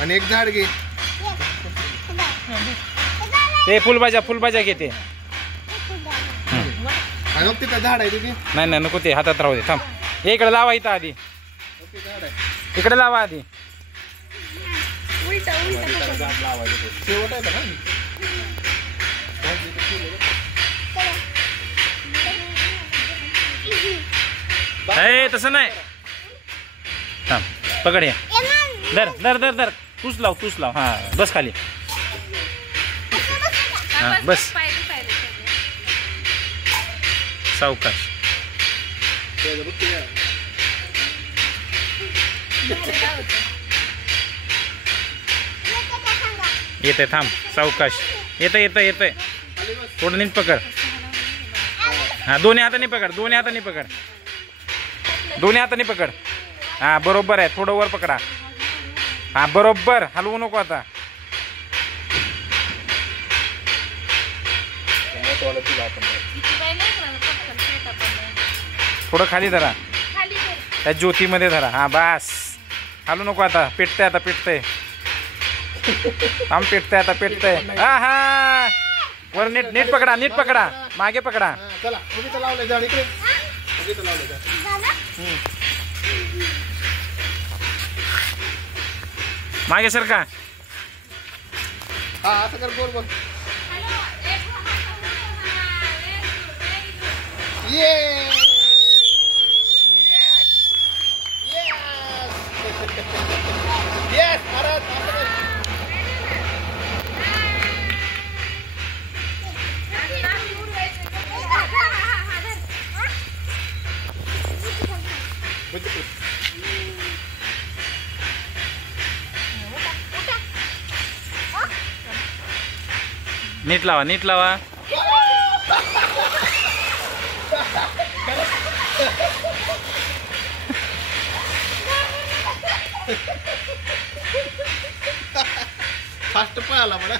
आणि एक झाड घे. ते फुलभाज्या घेते. आणि तिथं झाड आहे तिथे. नाही नको ते हातात राहू दे. थांब इकडे लावा इथं आधी. इकडे लावा आधी. तसं नाही. थांब पकड हे. धर धर धर धर. तूच लाव. हा बस खाली. हा बस. सावकाश. येते. थांब सावकाश. येतंय. थोडं नीट पकड. हा दोन्ही हाताने पकड. हा बरोबर आहे. थोडं वर पकडा. हा बरोबर. हलवू नको आता. थोडं खाली धरा. त्या ज्योतीमध्ये धरा. हा बस. हलू नको आता. पेटतंय. थांब पेटतंय. हा वर नीट पकडा. मागे पकडा. चला उगीचं लावलंय झाड इकडे. उगीचं लावलंय झाड. मागे सरका. हा असं कर. बोल. येस भारत. नीट लावा. फास्ट पळाला मला.